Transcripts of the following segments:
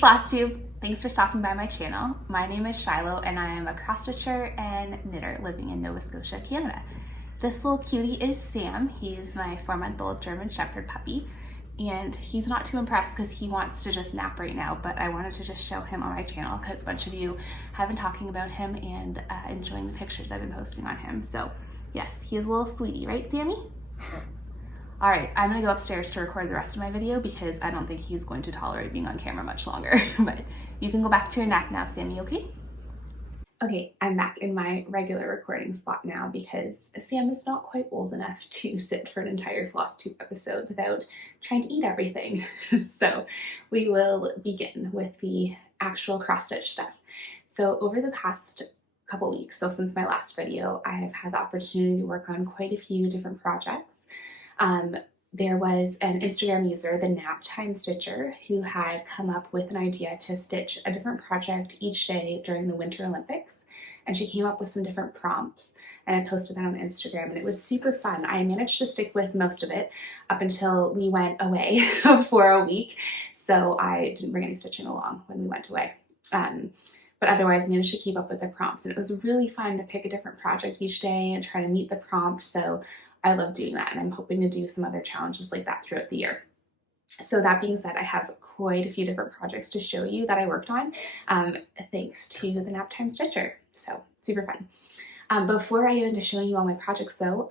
Flosstube! Thanks for stopping by my channel. My name is Shiloh and I am a cross stitcher and knitter living in Nova Scotia, Canada. This little cutie is Sam. He's my 4-month-old German Shepherd puppy, and he's not too impressed because he wants to just nap right now, but I wanted to just show him on my channel because a bunch of you have been talking about him and enjoying the pictures I've been posting on him. So yes, he is a little sweetie, right, Sammy? All right, I'm gonna go upstairs to record the rest of my video because I don't think he's going to tolerate being on camera much longer. But you can go back to your nap now, Sammy, okay? Okay, I'm back in my regular recording spot now because Sam is not quite old enough to sit for an entire Flosstube episode without trying to eat everything. So we will begin with the actual cross-stitch stuff. So over the past couple weeks, so since my last video, I have had the opportunity to work on quite a few different projects. There was an Instagram user, the Naptime Stitcher, who had come up with an idea to stitch a different project each day during the Winter Olympics. And she came up with some different prompts and I posted that on Instagram and it was super fun. I managed to stick with most of it up until we went away for a week. So I didn't bring any stitching along when we went away. But otherwise managed to keep up with the prompts. And it was really fun to pick a different project each day and try to meet the prompt. So I love doing that, and I'm hoping to do some other challenges like that throughout the year. So that being said, I have quite a few different projects to show you that I worked on thanks to the Naptime Stitcher. So super fun. Before I get into showing you all my projects though,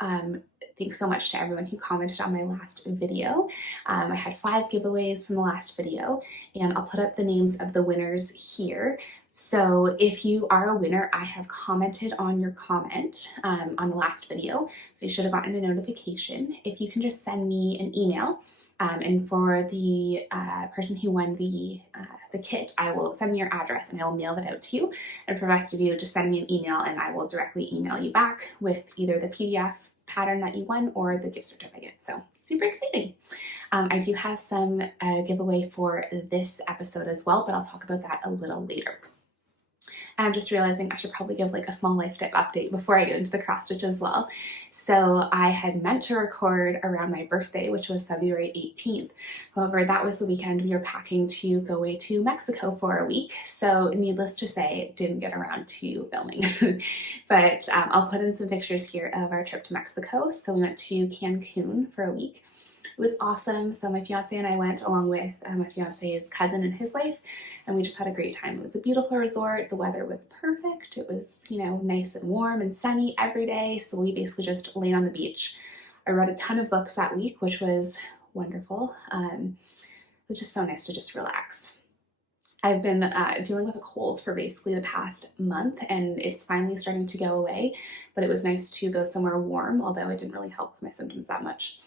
thanks so much to everyone who commented on my last video. I had 5 giveaways from the last video, and I'll put up the names of the winners here. So if you are a winner, I have commented on your comment on the last video, so you should have gotten a notification. If you can just send me an email, and for the person who won the kit, I will send me your address and I will mail that out to you. And for the rest of you, just send me an email and I will directly email you back with either the PDF pattern that you won or the gift certificate. So super exciting. I do have some giveaway for this episode as well, but I'll talk about that a little later. And I'm just realizing I should probably give like a small life tip update before I get into the cross stitch as well. So I had meant to record around my birthday, which was February 18th. However, that was the weekend we were packing to go away to Mexico for a week. So needless to say, didn't get around to filming. But I'll put in some pictures here of our trip to Mexico. So we went to Cancun for a week. It was awesome. So my fiance and I went along with my fiance's cousin and his wife, and we just had a great time. It was a beautiful resort. The weather was perfect. It was, you know, nice and warm and sunny every day. So we basically just laid on the beach. I read a ton of books that week, which was wonderful. It was just so nice to just relax. I've been dealing with a cold for basically the past month, and it's finally starting to go away, but it was nice to go somewhere warm, although it didn't really help with my symptoms that much.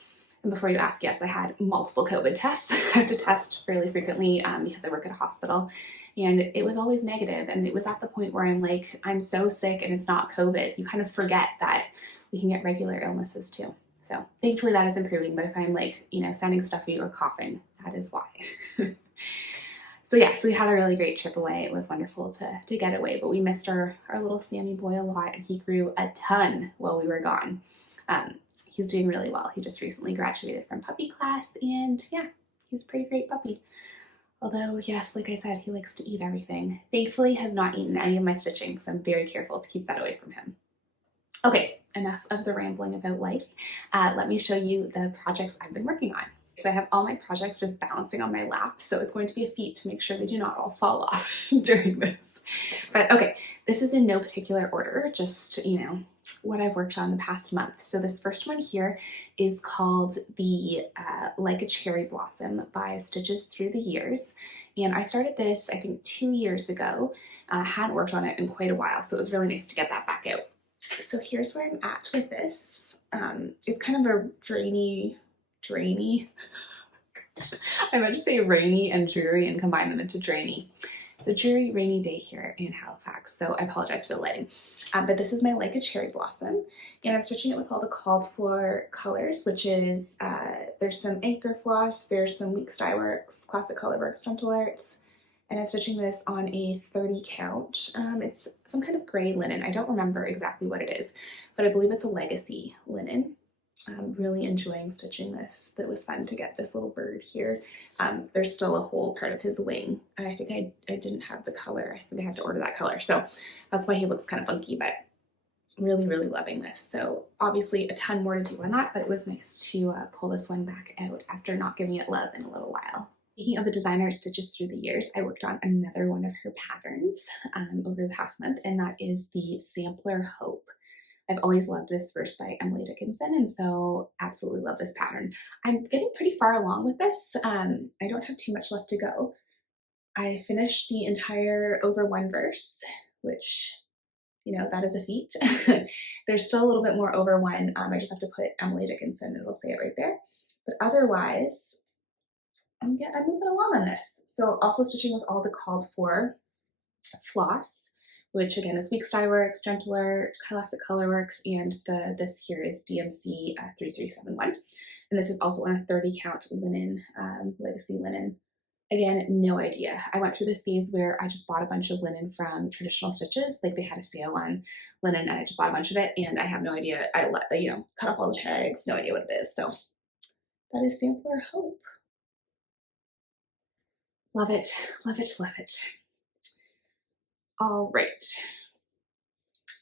And before you ask, yes, I had multiple COVID tests. I have to test fairly frequently because I work at a hospital, and it was always negative. And it was at the point where I'm like, I'm so sick and it's not COVID. You kind of forget that we can get regular illnesses too. So thankfully that is improving, but if I'm like, you know, sounding stuffy or coughing, that is why. So yeah, so we had a really great trip away. It was wonderful to get away, but we missed our little Sammy boy a lot, and he grew a ton while we were gone. He's doing really well. He just recently graduated from puppy class, and yeah, he's a pretty great puppy. Although, yes, like I said, he likes to eat everything. Thankfully, has not eaten any of my stitching, so I'm very careful to keep that away from him. Okay, enough of the rambling about life. Let me show you the projects I've been working on. So I have all my projects just balancing on my lap, so it's going to be a feat to make sure they do not all fall off during this. But okay, this is in no particular order, just, you know, what I've worked on the past month. So this first one here is called the Like a Cherry Blossom by Stitches Through the Years. And I started this, I think, 2 years ago. Hadn't worked on it in quite a while, so it was really nice to get that back out. So here's where I'm at with this. It's kind of a drainy, I meant to say rainy and dreary and combine them into drainy. It's a dreary, rainy day here in Halifax, so I apologize for the lighting. But this is my Like a Cherry Blossom, and I'm stitching it with all the called for colors, which is, there's some Anchor Floss, there's some Weeks Dye Works, Classic Colorworks, Dental Arts, and I'm stitching this on a 30 count. It's some kind of gray linen. I don't remember exactly what it is, but I believe it's a legacy linen. Really enjoying stitching this. That was fun to get this little bird here. There's still a whole part of his wing, and I think I didn't have the color. I think I have to order that color, so that's why he looks kind of funky, but really, really loving this. So obviously a ton more to do on that, but it was nice to pull this one back out after not giving it love in a little while. Speaking of the designer stitches through the years, I worked on another one of her patterns over the past month, and that is the Sampler Hope. I've always loved this verse by Emily Dickinson, and so absolutely love this pattern. I'm getting pretty far along with this. I don't have too much left to go. I finished the entire over one verse, which, you know, that is a feat. There's still a little bit more over one. I just have to put Emily Dickinson, it'll say it right there. But otherwise, I'm moving along on this. So also stitching with all the called for floss, which again is Weeks Dye Works, Gentler, Classic Colorworks, and this here is DMC 3371. And this is also on a 30 count linen, legacy linen. Again, no idea. I went through this phase where I just bought a bunch of linen from Traditional Stitches. Like they had a sale on linen and I just bought a bunch of it, and I have no idea. I cut off all the tags, no idea what it is. So that is Sampler Hope. Love it, love it, love it. All right,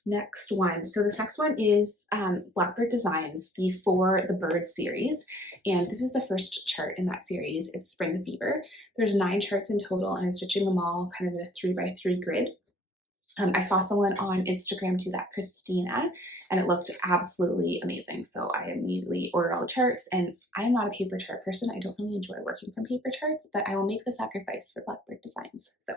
next one. So this next one is Blackbird Designs, the For the Bird series. And this is the first chart in that series. It's Spring the Fever. There's 9 charts in total, and I'm stitching them all kind of in a 3x3 grid. I saw someone on Instagram do that, Christina, and it looked absolutely amazing. So I immediately ordered all the charts, and I am not a paper chart person. I don't really enjoy working from paper charts, but I will make the sacrifice for Blackbird Designs. So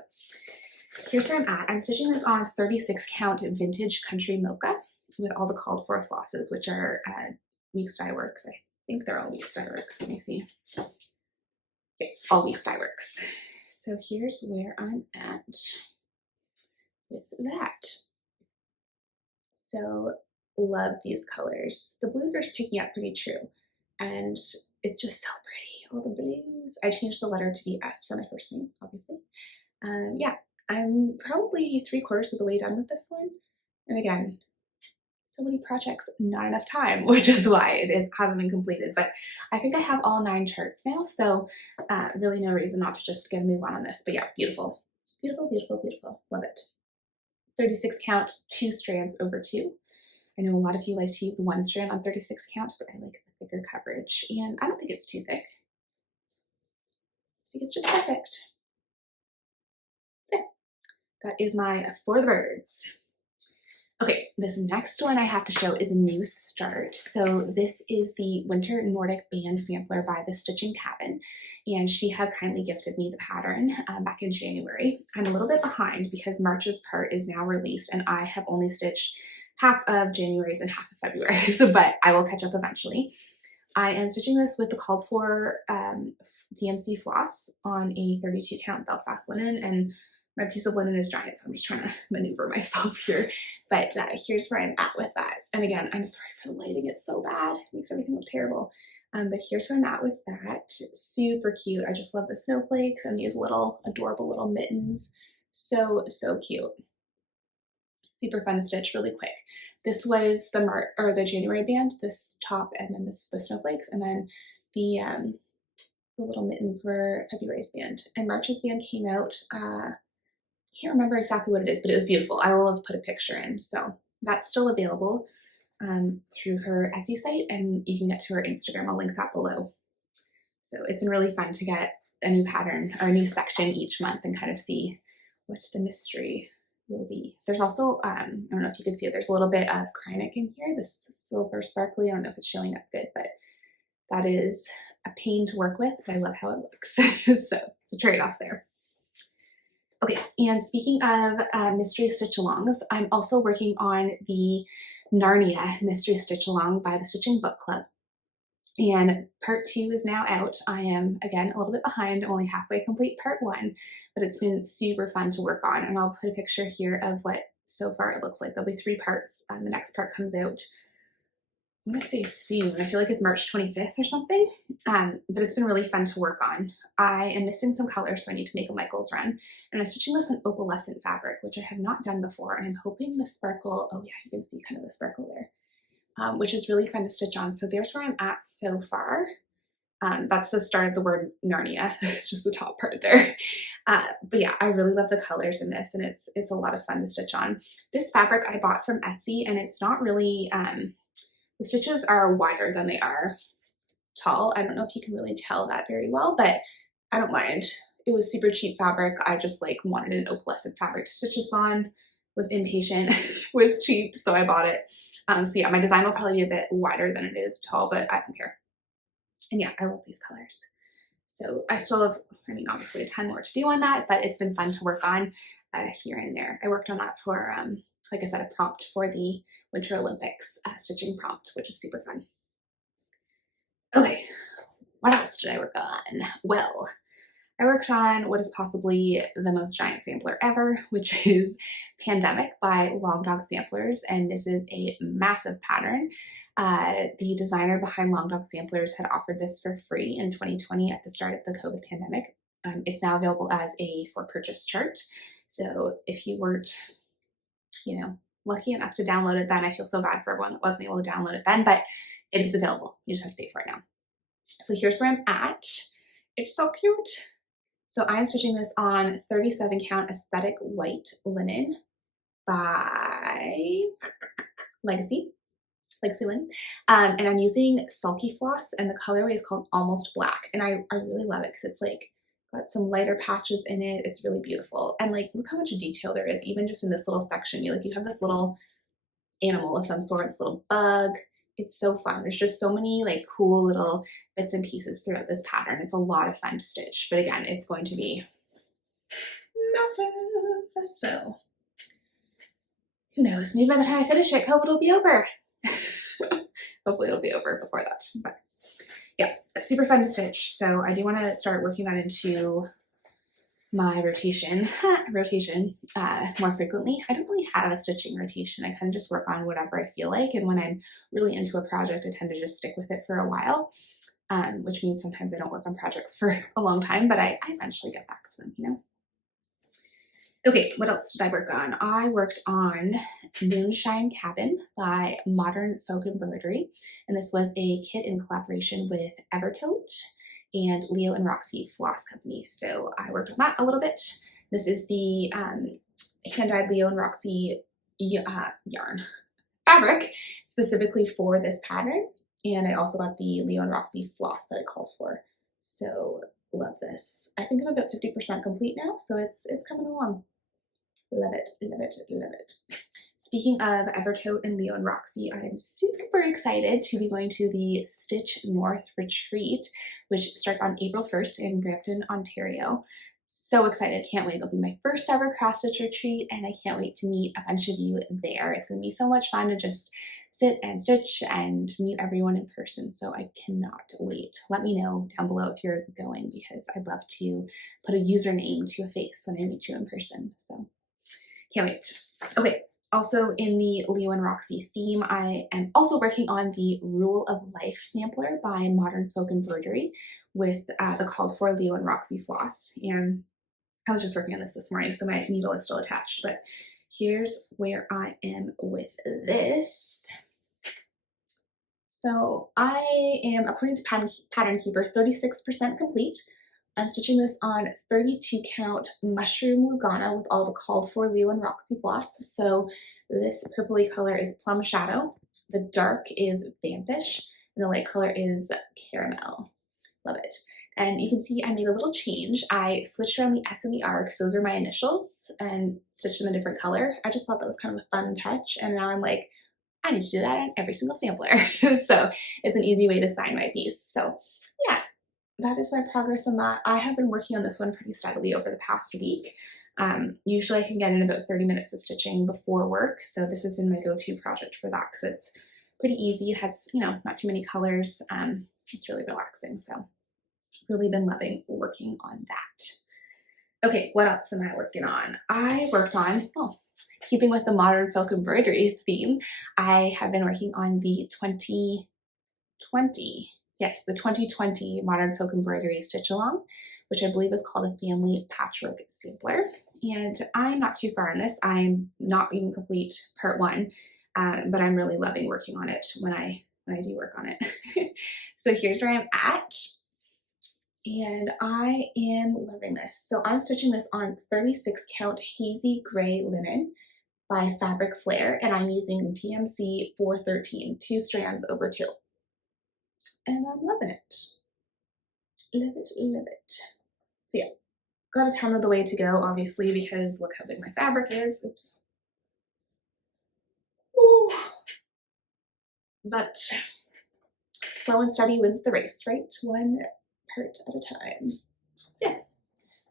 here's where I'm at. I'm stitching this on 36 count vintage country mocha with all the called for flosses, which are Weeks Dye Works. I think they're all Weeks Dye Works. Let me see. Yeah, all Weeks Dye Works. So here's where I'm at with that. So love these colors. The blues are picking up pretty true, and it's just so pretty. All the blues. I changed the letter to the S for my first name, obviously. Yeah, I'm probably 3/4 of the way done with this one. And again, so many projects, not enough time, which is why it hasn't been completed. But I think I have all 9 charts now, so really no reason not to just get a move on this. But yeah, beautiful, beautiful, beautiful, beautiful. Love it. 36 count, 2 strands over 2. I know a lot of you like to use 1 strand on 36 count, but I like the thicker coverage, and I don't think it's too thick. I think it's just perfect. There. That is my For the Birds. Okay, this next one I have to show is a new start. So this is the Winter Nordic Band Sampler by the Xstitchmd Cabin, and she had kindly gifted me the pattern back in January. I'm a little bit behind because March's part is now released, and I have only stitched half of January's and half of February's, but I will catch up eventually. I am stitching this with the called for DMC floss on a 32 count Belfast linen, and my piece of linen is giant, so I'm just trying to maneuver myself here. But here's where I'm at with that. And again, I'm sorry for the lighting, it's so bad. It makes everything look terrible. But here's where I'm at with that. Super cute. I just love the snowflakes and these little adorable little mittens. So, so cute. Super fun to stitch really quick. This was the January band, this top, and then the snowflakes, and then the little mittens were February's band. And March's band came out, can't remember exactly what it is, but it was beautiful. I will have put a picture in. So that's still available through her Etsy site, and you can get to her Instagram. I'll link that below. So it's been really fun to get a new pattern or a new section each month and kind of see what the mystery will be. There's also, I don't know if you can see it, there's a little bit of Krynic in here, this silver sparkly. I don't know if it's showing up good, but that is a pain to work with, but I love how it looks. So it's a trade-off there. Okay, and speaking of mystery stitch-alongs, I'm also working on the Narnia mystery stitch-along by the Stitching Book Club. And part 2 is now out. I am, again, a little bit behind, only halfway complete part 1, but it's been super fun to work on. And I'll put a picture here of what so far it looks like. There'll be 3 parts. The next part comes out, I'm gonna say soon. I feel like it's March 25th or something, but it's been really fun to work on. I am missing some colors, so I need to make a Michael's run. And I'm stitching this in opalescent fabric, which I have not done before. And I'm hoping the sparkle, oh yeah, you can see kind of the sparkle there. which is really fun to stitch on. So there's where I'm at so far. That's the start of the word Narnia. It's just the top part there. But yeah, I really love the colors in this, and it's a lot of fun to stitch on. This fabric I bought from Etsy, and it's not really, the stitches are wider than they are tall. I don't know if you can really tell that very well, but I don't mind. It was super cheap fabric. I just like wanted an opalescent fabric to stitch this on, was impatient, was cheap, so I bought it. So yeah, my design will probably be a bit wider than it is tall, but I don't care. And yeah, I love these colors. So I still have, I mean, obviously a ton more to do on that, but it's been fun to work on here and there. I worked on that for, like I said, a prompt for the Winter Olympics stitching prompt, which is super fun. Okay, what else did I work on? Well, I worked on what is possibly the most giant sampler ever, which is Pandemic by Long Dog Samplers, and this is a massive pattern. The designer behind Long Dog Samplers had offered this for free in 2020 at the start of the COVID pandemic. It's now available as a for purchase chart. So if you weren't, you know, lucky enough to download it then, I feel so bad for everyone that wasn't able to download it then, but it is available. You just have to pay for it now. So here's where I'm at. It's so cute. So I'm stitching this on 37 count aesthetic white linen by Legacy Linen. And I'm using sulky floss, and the colorway is called Almost Black. And I really love it because it's like got some lighter patches in it. It's really beautiful. And like, look how much detail there is, even just in this little section. You have this little animal of some sort, this little bug. It's so fun. There's just so many like cool little bits and pieces throughout this pattern. It's a lot of fun to stitch, but again, it's going to be massive. So who knows, maybe by the time I finish it, COVID will be over. Hopefully it'll be over before that, but yeah, super fun to stitch. So I do want to start working that into my rotation more frequently. I don't really have a stitching rotation. I kind of just work on whatever I feel like, and when I'm really into a project, I tend to just stick with it for a while, which means sometimes I don't work on projects for a long time, but I eventually get back to them, you know? Okay, what else did I work on? I worked on Moonshine Cabin by Modern Folk Embroidery, and this was a kit in collaboration with Evertote and Leo and Roxy Floss Company. So I worked on that a little bit. This is the hand-dyed Leo and Roxy yarn fabric specifically for this pattern, and I also got the Leo and Roxy floss that it calls for. So love this. I think I'm about 50% complete now, so it's coming along. Love it, love it, love it. Speaking of Evertote and Leo and Roxy, I'm super excited to be going to the Stitch North Retreat, which starts on April 1st in Brampton, Ontario. So excited, can't wait. It'll be my first ever cross stitch retreat, and I can't wait to meet a bunch of you there. It's gonna be so much fun to just sit and stitch and meet everyone in person, so I cannot wait. Let me know down below if you're going, because I'd love to put a username to a face when I meet you in person, so can't wait. Okay, also in the Leo and Roxy theme, I am also working on the Rule of Life sampler by Modern Folk Embroidery with the called for Leo and Roxy floss, and I was just working on this morning, so my needle is still attached, but here's where I am with this. So I am, according to Pattern Keeper, 36% complete. I'm stitching this on 32 count mushroom Lugana with all the called for Leo and Roxy floss. So this purpley color is Plum Shadow, the dark is Vanquish, and the light color is Caramel. Love it. And you can see I made a little change. I switched around the S and the R because those are my initials, and stitched them a different color. I just thought that was kind of a fun touch, and now I'm like, I need to do that on every single sampler. So it's an easy way to sign my piece. So yeah, that is my progress on that. I have been working on this one pretty steadily over the past week. Usually I can get in about 30 minutes of stitching before work, so this has been my go-to project for that because it's pretty easy. It has, you know, not too many colors. It's really relaxing, so really been loving working on that. Okay, what else am I working on? I worked on, keeping with the Modern Folk Embroidery theme, I have been working on the 2020 Modern Folk Embroidery Stitch Along, which I believe is called a Family Patchwork Sampler. And I'm not too far in this. I'm not even complete part one. but I'm really loving working on it when I do work on it. So here's where I'm at, and I am loving this. So I'm stitching this on 36 count hazy gray linen by Fabric Flair, and I'm using DMC 413, 2 strands over 2. And I'm loving it. Love it, love it. So yeah, got a ton of the way to go, obviously, because look how big my fabric is. Oops. Ooh. But slow and steady wins the race, right? One part at a time. So yeah,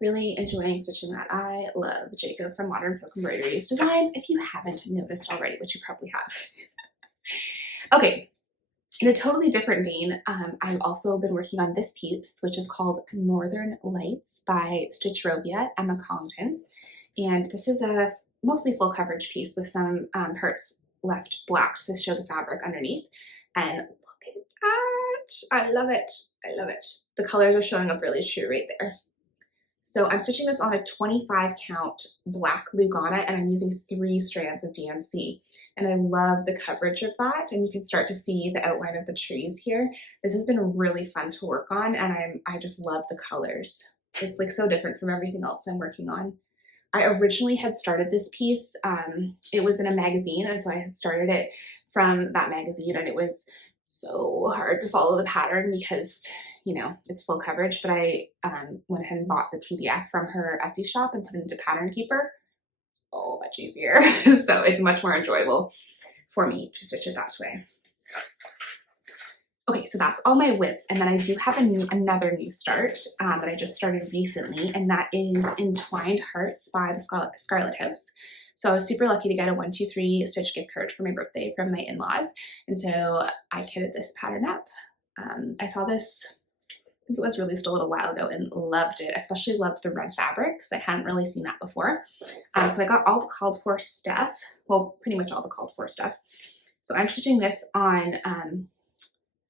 really enjoying stitching that. I love Jacob from Modern Folk Embroideries designs, if you haven't noticed already, which you probably have. Okay, in a totally different vein, I've also been working on this piece, which is called Northern Lights by Stitchrovia, Emma Collington. And this is a mostly full coverage piece with some parts left black to show the fabric underneath. And look at that, I love it, I love it. The colors are showing up really true right there. So I'm stitching this on a 25 count black Lugana, and I'm using 3 strands of DMC. And I love the coverage of that, and you can start to see the outline of the trees here. This has been really fun to work on, and I just love the colors. It's like so different from everything else I'm working on. I originally had started this piece, it was in a magazine, and so I had started it from that magazine, and it was so hard to follow the pattern because, you know, it's full coverage, but I went ahead and bought the PDF from her Etsy shop and put it into Pattern Keeper. It's so much easier. So it's much more enjoyable for me to stitch it that way. Okay, so that's all my whips, and then I do have another new start that I just started recently, and that is Entwined Hearts by the Scarlet House. So I was super lucky to get a 1-2-3 stitch gift card for my birthday from my in-laws, and so I kitted this pattern up. I saw this, I think it was released a little while ago, and loved it. Especially loved the red fabric because I hadn't really seen that before. So I got all the called for stuff, well, pretty much all the called for stuff. So I'm stitching this on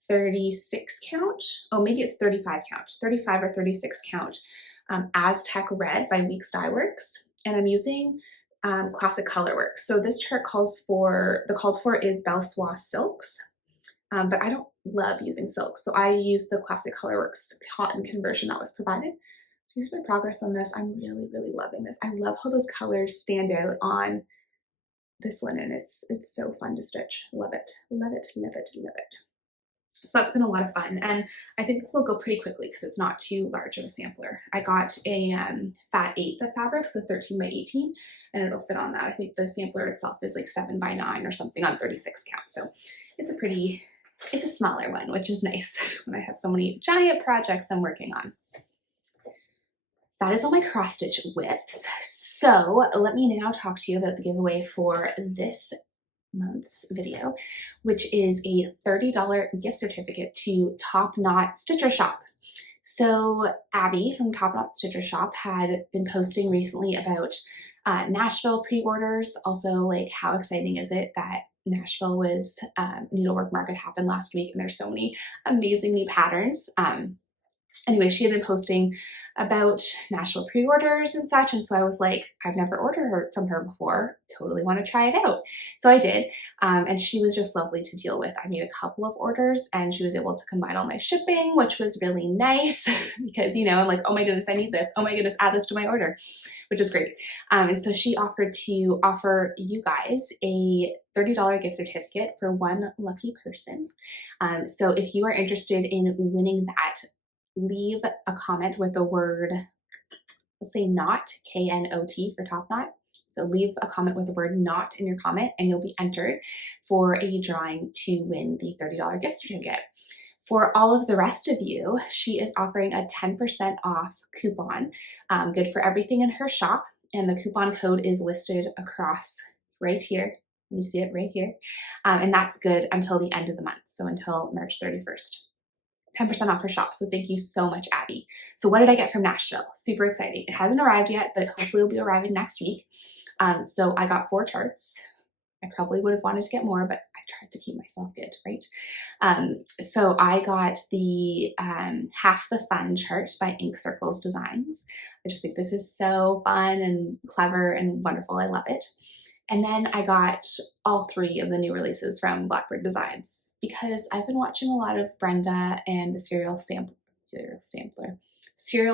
36 count, oh maybe it's 35 count, 35 or 36 count Aztec Red by Weeks Dye Works, and I'm using Classic Colorworks. So this chart calls for, the called for is Belle Soie silks, but I don't love using silks, so I use the Classic Colorworks cotton conversion that was provided. So here's my progress on this. I'm really, really loving this. I love how those colors stand out on this linen. It's so fun to stitch. Love it, love it, love it, love it. So that's been a lot of fun, and I think this will go pretty quickly because it's not too large of a sampler. I got a fat 1/8 of fabric, so 13 by 18, and it'll fit on that. I think the sampler itself is like 7 by 9 or something on 36 count, so it's a smaller one, which is nice when I have so many giant projects I'm working on. That is all my cross stitch whips. So let me now talk to you about the giveaway for this month's video, which is a $30 gift certificate to Top Knot Stitcher Shop. So Abby from Top Knot Stitcher Shop had been posting recently about Nashville pre-orders. Also, like, how exciting is it that Nashville was needlework market happened last week, and there's so many amazing new patterns. Anyway, she had been posting about Nashville pre-orders and such, and so I was like, I've never ordered from her before, totally want to try it out. So I did, and she was just lovely to deal with. I made a couple of orders, and she was able to combine all my shipping, which was really nice because, you know, I'm like, oh my goodness, I need this. Oh my goodness, add this to my order, which is great. And so she offered to offer you guys a $30 gift certificate for one lucky person. So if you are interested in winning that, leave a comment with the word, let's say knot, K-N-O-T for Top Knot. So leave a comment with the word knot in your comment, and you'll be entered for a drawing to win the $30 gift certificate. For all of the rest of you, she is offering a 10% off coupon, good for everything in her shop, and the coupon code is listed across right here. You see it right here, and that's good until the end of the month, so until March 31st. 10% off her shop. So thank you so much, Abby. So what did I get from Nashville? Super exciting. It hasn't arrived yet, but hopefully it'll be arriving next week. So I got 4 charts. I probably would have wanted to get more, but I tried to keep myself good, right? So I got the Half the Fun chart by Ink Circles Designs. I just think this is so fun and clever and wonderful. I love it. And then I got all 3 of the new releases from Blackbird Designs because I've been watching a lot of Brenda and the Cereal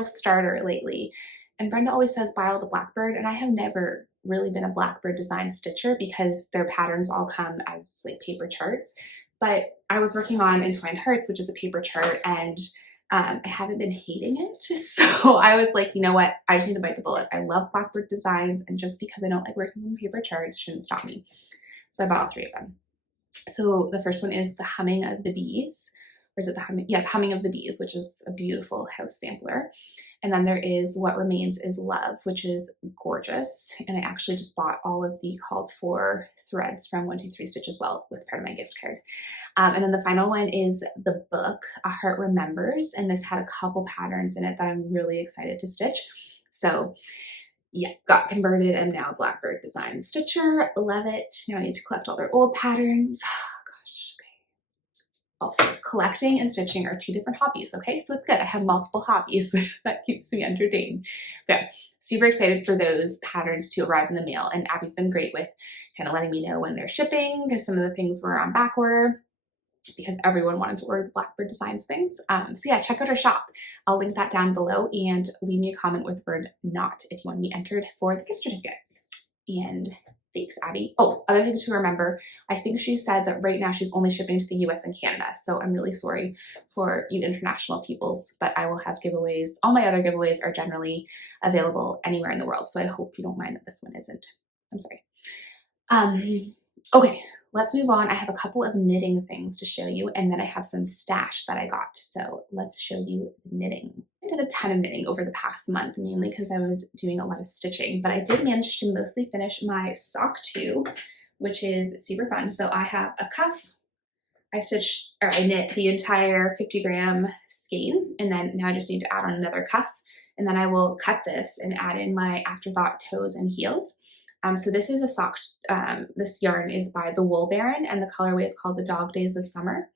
Starter lately. And Brenda always says buy all the Blackbird, and I have never really been a Blackbird design stitcher because their patterns all come as like paper charts. But I was working on Entwined Hearts, which is a paper chart, and I haven't been hating it. So I was like, you know what? I just need to bite the bullet. I love Blackbird designs, and just because I don't like working on paper charts shouldn't stop me. So I bought all 3 of them. So the first one is the Humming of the Bees, or is it the Humming? Yeah, the Humming of the Bees, which is a beautiful house sampler. And then there is What Remains is Love, which is gorgeous. And I actually just bought all of the called for threads from 123 Stitch as well with part of my gift card. And then the final one is the book, A Heart Remembers. And this had a couple patterns in it that I'm really excited to stitch. So yeah, got converted. I'm now a Blackbird design stitcher. Love it. Now I need to collect all their old patterns. Gosh. Also, collecting and stitching are 2 different hobbies, okay? So it's good. I have multiple hobbies. That keeps me entertained. But super excited for those patterns to arrive in the mail. And Abby's been great with kind of letting me know when they're shipping because some of the things were on back order because everyone wanted to order the Blackbird Designs things. So yeah, check out our shop. I'll link that down below and leave me a comment with the word "not" if you want to be entered for the gift certificate. And thanks, Abby. Oh, other thing to remember, I think she said that right now she's only shipping to the US and Canada. So I'm really sorry for you international peoples, but I will have giveaways. All my other giveaways are generally available anywhere in the world. So I hope you don't mind that this one isn't. I'm sorry. Okay, let's move on. I have a couple of knitting things to show you, and then I have some stash that I got. So let's show you knitting. I did a ton of knitting over the past month, mainly because I was doing a lot of stitching, but I did manage to mostly finish my sock tube, which is super fun. So I have a cuff. I knit the entire 50-gram skein, and then now I just need to add on another cuff, and then I will cut this and add in my afterthought toes and heels. So this is a sock, this yarn is by the Woolberry, and the colorway is called the Dog Days of Summer.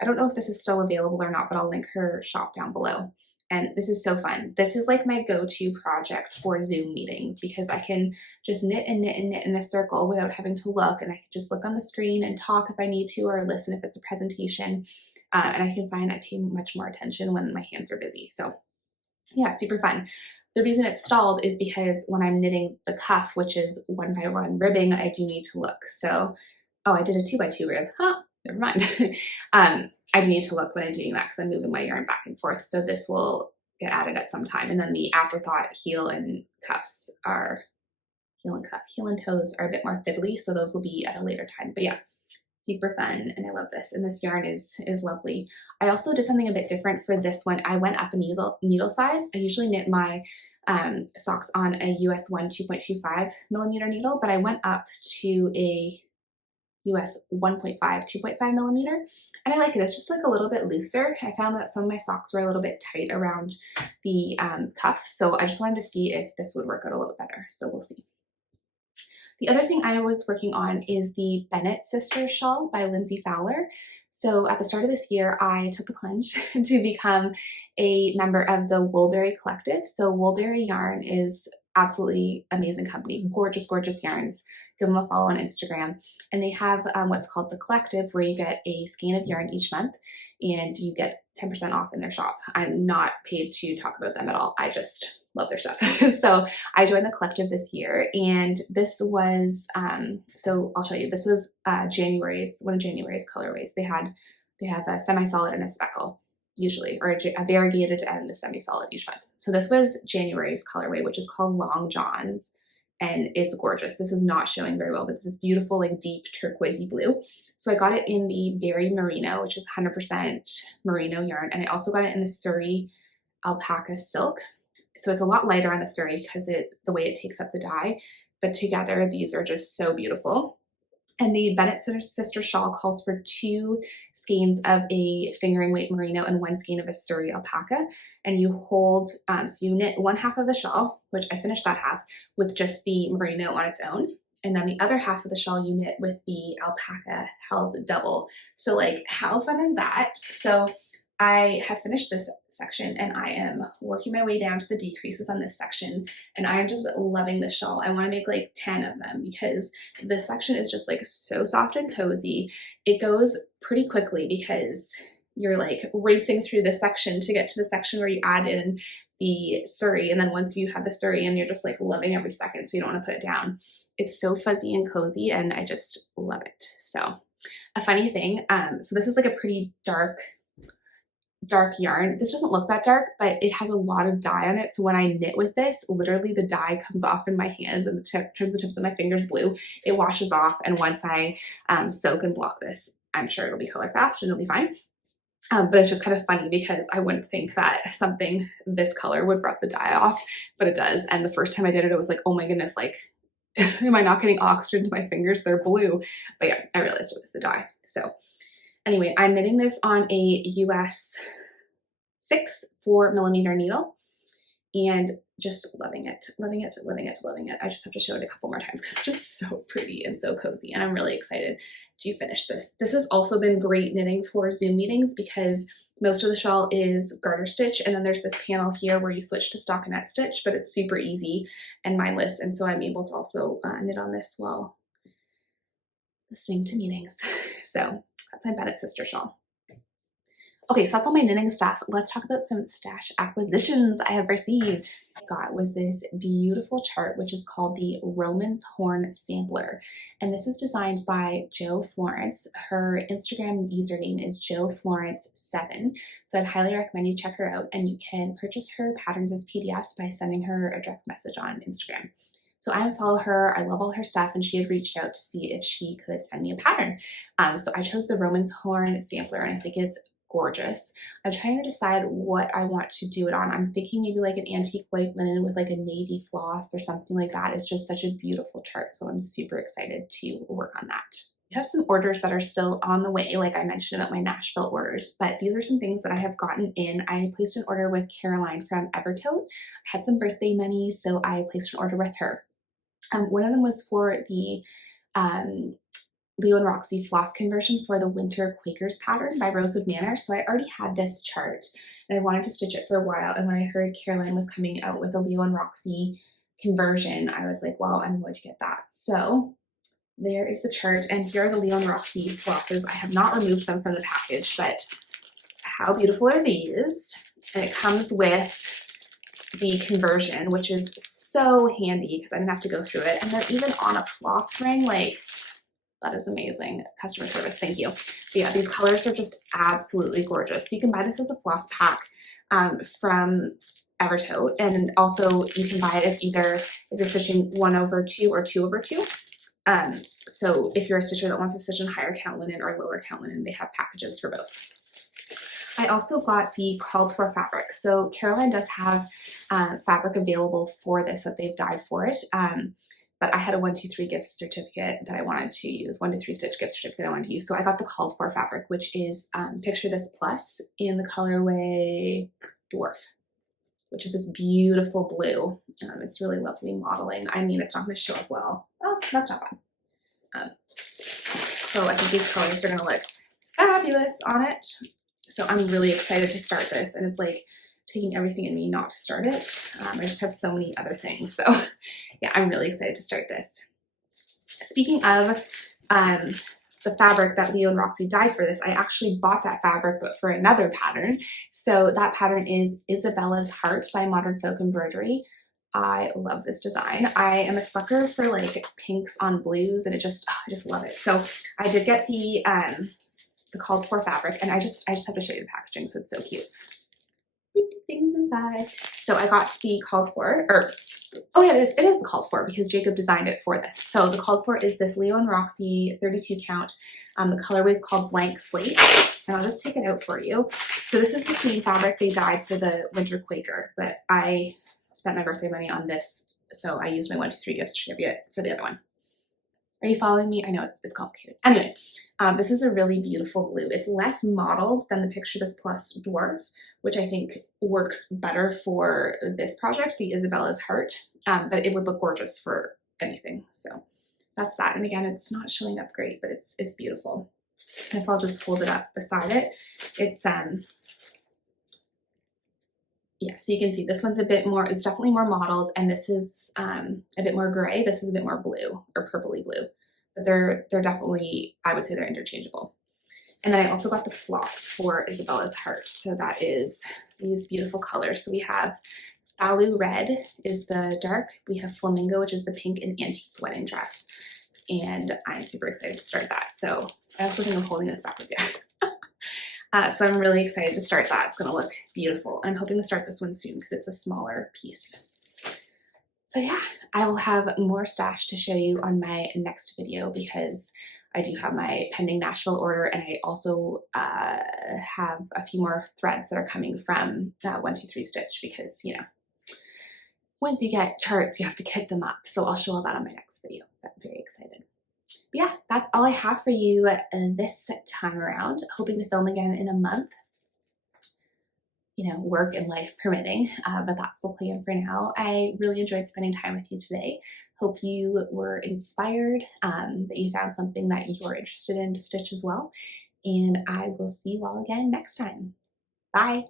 I don't know if this is still available or not, but I'll link her shop down below. And this is so fun. This is like my go-to project for Zoom meetings because I can just knit and knit and knit in a circle without having to look, and I can just look on the screen and talk if I need to or listen if it's a presentation. And I can find I pay much more attention when my hands are busy. So yeah, super fun. The reason it's stalled is because when I'm knitting the cuff, which is 1x1 ribbing, I do need to look. So, oh, I did a 2x2 rib. Huh, never mind. I do need to look when I'm doing that because I'm moving my yarn back and forth. So this will get added at some time. And then the afterthought heel and cuffs are, heel and toes are a bit more fiddly. So those will be at a later time. But yeah, super fun. And I love this. And this yarn is lovely. I also did something a bit different for this one. I went up a needle size. I usually knit my socks on a US 1 2.25 millimeter needle, but I went up to a US 1.5 2.5 millimeter. And I like it. It's just like a little bit looser. I found that some of my socks were a little bit tight around the cuff. So I just wanted to see if this would work out a little bit better. So we'll see. The other thing I was working on is the Bennett Sisters shawl by Lindsay Fowler. So at the start of this year, I took the plunge to become a member of the Woolberry Collective. So Woolberry Yarn is absolutely amazing company, gorgeous, gorgeous yarns. Give them a follow on Instagram. And they have what's called the Collective, where you get a skein of yarn each month and you get 10% off in their shop. I'm not paid to talk about them at all. I just love their stuff. So I joined the Collective this year, and this was, so I'll show you, this was one of January's colorways. They have a semi-solid and a speckle usually, or a variegated and a semi-solid each month. So this was January's colorway, which is called Long Johns, and it's gorgeous. This is not showing very well, but this is beautiful, like deep turquoisey blue. So I got it in the Berry Merino, which is 100% merino yarn, and I also got it in the Surrey Alpaca Silk. So it's a lot lighter on the Surrey because the way it takes up the dye, but together these are just so beautiful. And the Bennett Sister shawl calls for 2 skeins of a fingering weight merino and 1 skein of a Surrey alpaca. And you hold, so you knit one half of the shawl, which I finished that half, with just the merino on its own. And then the other half of the shawl you knit with the alpaca held double. So like, how fun is that? So I have finished this section and I am working my way down to the decreases on this section, and I'm just loving this shawl. I want to make like 10 of them because this section is just like so soft and cozy. It goes pretty quickly because you're like racing through the section to get to the section where you add in the suri, and then once you have the suri in, you're just like loving every second, so you don't want to put it down. It's so fuzzy and cozy and I just love it. So a funny thing, so this is like a pretty dark yarn. This doesn't look that dark, but it has a lot of dye on it. So when I knit with this, literally the dye comes off in my hands and turns the tips of my fingers blue. It washes off, and once I soak and block this, I'm sure it'll be color fast and it'll be fine. But it's just kind of funny because I wouldn't think that something this color would rub the dye off, but it does. And the first time I did it, it was like, oh my goodness, like, am I not getting oxygen to my fingers? They're blue. But yeah, I realized it was the dye. So anyway, I'm knitting this on a US 6 4mm needle and just loving it, loving it, loving it, loving it. I just have to show it a couple more times because it's just so pretty and so cozy, and I'm really excited to finish this. This has also been great knitting for Zoom meetings because most of the shawl is garter stitch, and then there's this panel here where you switch to stockinette stitch, but it's super easy and mindless, and so I'm able to also knit on this while listening to meetings. So that's my Bennett sister shawl. Okay, so that's all my knitting stuff. Let's talk about some stash acquisitions I have received. I got was this beautiful chart, which is called the Roman's Horn Sampler. And this is designed by Jo Florence. Her Instagram username is JoFlorence7. So I'd highly recommend you check her out, and you can purchase her patterns as PDFs by sending her a direct message on Instagram. So I follow her, I love all her stuff, and she had reached out to see if she could send me a pattern. So I chose the Roman's Horn Sampler, and I think it's gorgeous. I'm trying to decide what I want to do it on. I'm thinking maybe like an antique white linen with like a navy floss or something like that. It's just such a beautiful chart, so I'm super excited to work on that. I have some orders that are still on the way, like I mentioned about my Nashville orders, but these are some things that I have gotten in. I placed an order with Caroline from Evertote. I had some birthday money, so I placed an order with her. One of them was for the Leo and Roxy floss conversion for the Winter Quakers pattern by Rosewood Manor. So I already had this chart and I wanted to stitch it for a while. And when I heard Caroline was coming out with a Leo and Roxy conversion, I was like, well, I'm going to get that. So there is the chart, and here are the Leo and Roxy flosses. I have not removed them from the package, but how beautiful are these? And it comes with the conversion, which is so handy because I didn't have to go through it. And they're even on a floss ring, like, that is amazing. Customer service, thank you. But yeah, these colors are just absolutely gorgeous. So you can buy this as a floss pack from Evertote, and also you can buy it as either if you're stitching 1/2 or 2/2. So if you're a stitcher that wants to stitch in higher count linen or lower count linen, they have packages for both. I also got the called for fabric. So Caroline does have fabric available for this that they've dyed for it. But I had a 1-2-3 gift certificate that I wanted to use, 1-2-3 stitch gift certificate I wanted to use. So I got the called for fabric, which is Picture This Plus in the colorway Dwarf, which is this beautiful blue. It's really lovely modeling. I mean, it's not going to show up well. That's not bad. So I think these colors are going to look fabulous on it. So I'm really excited to start this, and it's like taking everything in me not to start it. I just have so many other things. So yeah, I'm really excited to start this. Speaking of the fabric that Leo and Roxy dyed for this, I actually bought that fabric, but for another pattern. So that pattern is Isabella's Heart by Modern Folk Embroidery. I love this design. I am a sucker for like pinks on blues, and I just love it. So I did get the called for fabric, and I just have to show you the packaging, so it's so cute. Things inside. So I got the called for, oh yeah, it is the called for because Jacob designed it for this. So the called for is this Leo and Roxy 32 count. The colorway is called Blank Slate, and I'll just take it out for you. So this is the same fabric they dyed for the Winter Quaker, but I spent my birthday money on this, so I used my 1-2-3 gift certificate for the other one. Are you following me? I know it's complicated. Anyway, this is a really beautiful blue. It's less mottled than the Picture This Plus Dwarf, which I think works better for this project, the Isabella's Heart, but it would look gorgeous for anything. So that's that. And again, it's not showing up great, but it's beautiful. And if I'll just hold it up beside it, it's Yeah, so you can see this one's a bit more, it's definitely more mottled, and this is a bit more gray. This is a bit more blue or purpley blue, but they're definitely, I would say they're interchangeable. And then I also got the floss for Isabella's heart. So that is these beautiful colors. So we have Alu Red is the dark. We have Flamingo, which is the pink and antique wedding dress. And I'm super excited to start that. So I also think I'm holding this backwards, yeah. So I'm really excited to start that. It's gonna look beautiful. I'm hoping to start this one soon because it's a smaller piece. So yeah, I will have more stash to show you on my next video because I do have my pending Nashville order, and I also have a few more threads that are coming from 123 Stitch because, you know, once you get charts, you have to kit them up. So I'll show all that on my next video. But I'm very excited. But yeah, that's all I have for you this time around. Hoping to film again in a month, you know, work and life permitting, but that's the plan for now. I really enjoyed spending time with you today. Hope you were inspired, that you found something that you're interested in to stitch as well. And I will see you all again next time. Bye.